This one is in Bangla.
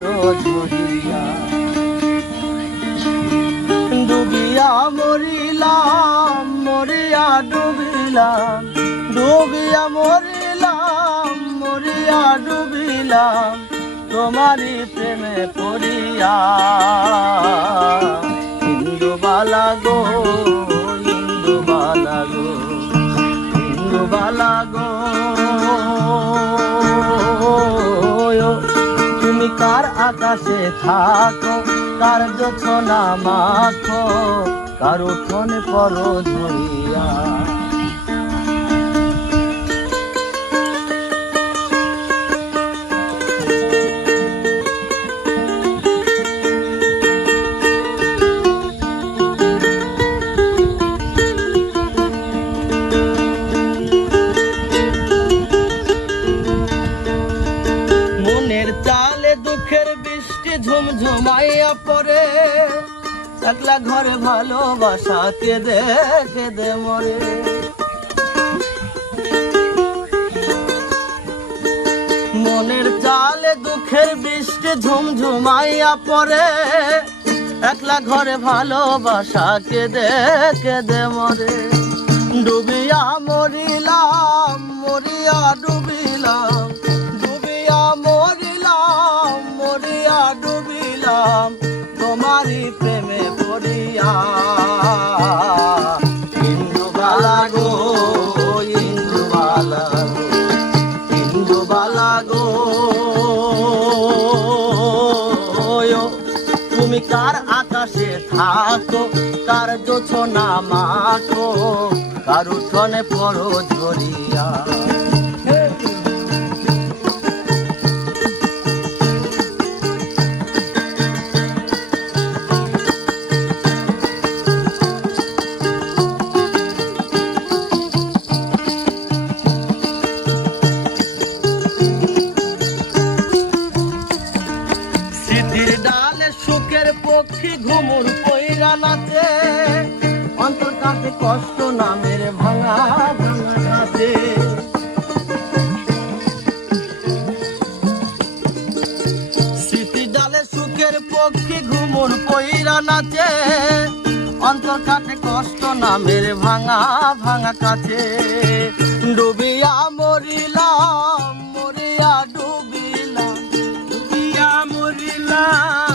ঝরিয়া ডুবিয়া মরিলাম, মরিয়া ডুবিলাম, ডুবিয়া মরিলাম, মরিয়া ডুবিলাম তোমারি প্রেমে পড়িয়া। ইন্দুবালা গো, ইন্দুবালা গো, ইন্দুবালা গো, তুমি কার আকাশে থাকো, কার জোছনা মাখো, কার উঠোনে পড়ো ধরিয়া। মনের চালে দুঃখের বৃষ্টি ঝুমঝুমাইয়া পড়ে, একলা ঘরে ভালোবাসা কেঁদে কেঁদে মরে। মনের চালে দুঃখের বৃষ্টি ঝুমঝুমাইয়া পড়ে, একলা ঘরে ভালোবাসা কেঁদে কেঁদে মরে। ডুবিয়া মরিলাম, মরিয়া ডুবিলাম, ডুবিয়া মরিলাম, মরিয়া ডুবিলাম তোমারি প্রেমে পড়িয়া। ইন্দুবালা গো, ইন্দুবালা গো, ইন্দুবালা গো, তুমি কার আকাশে থাকো, কার জোছনা মাখো, কার উঠোনে পড়ো ঝরিয়া। সিদ্ধির ডালে সুখের পক্ষী ঘুমুর পইরা নাচে, অন্তর কাছে কষ্ট নামের ভাঙা ভাঙা নাচে। স্মৃতির ডালে সুখের পক্ষী ঘুমুর পইরা নাচে, অন্তর কাছে কষ্ট নামের ভাঙা ভাঙা কাছে। ডুবিয়া মরিলাম, মরিয়া ডুবিলাম, ডুবিয়া মরিলাম,